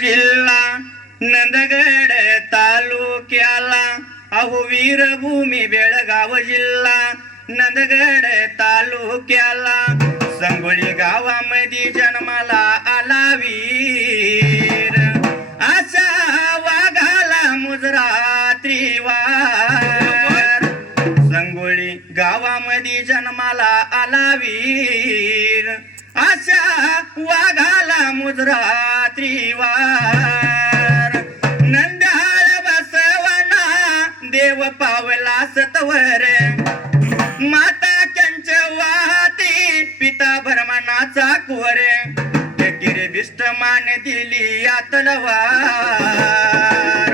जिल्हा नंदगड तालुक्याला अहो वीरभूमी बेळगाव जिल्हा नंदगड तालुक्याला संगोळी गावामध्ये जन्माला आला वीर असा वाघाला मुजरा त्रिवार संगोळी गावामध्ये जन्माला आला वीर अशा वाघाला मुजरा त्रिवार नंद्याळ बसवना देव पावला सतवर माता कंच वाहती पिता भरमनाचा कुवर गिरे बिष्ट मान दिली या तलवार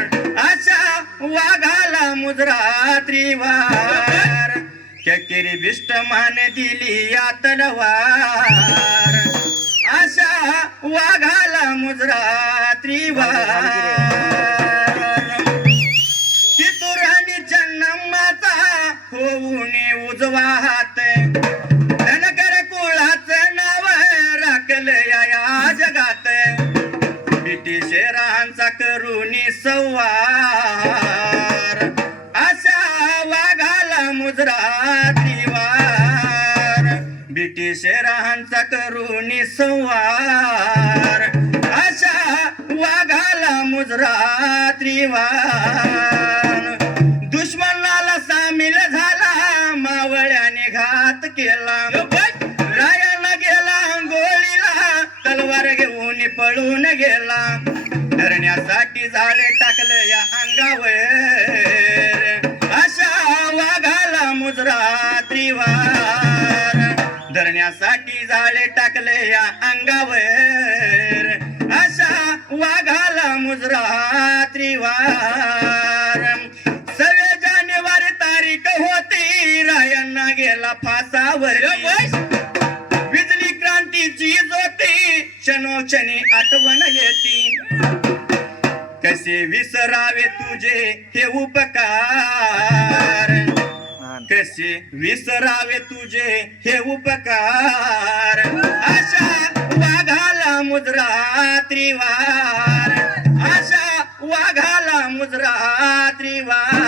अशा वाघाला मुजरा त्रिवार केरी बिष्ट मान दिली या तलवार अशा वाघाला मुजरा त्रिवार चितुराणी जन्माचा होऊन उजवा हात धनगर कुळाचं नाव राखल या जगात ब्रिटिशरांचा करुणी संवार अशा वाघाला मुजरा त्रिवार ब्रिटिशरांचा करुणी संवार अशा वाघाला मुजरा त्रिवार दुश्मनाला सामील झाला मावळ्याने घात केला रायाला गेला गोळीला तलवार घेऊन पळून गेला धरण्यासाठी झाडे टाकलं या अंगावर अशा वाघाला मुजरा त्रिवार धरण्यासाठी झाडे टाकले या अंगावर अशा वाघाला मुजरा त्रिवार 6 जानेवारी तारीख होती रायांना गेला फासावर विजली क्रांतीची ज्योती क्षणोक्षणी आठवण येती कसे विसरावे तुझे हे उपकार कसे विसरावे तुझे हे उपकार अशा वाघाला मुजरा त्रिवार अशा वाघाला मुजरा त्रिवार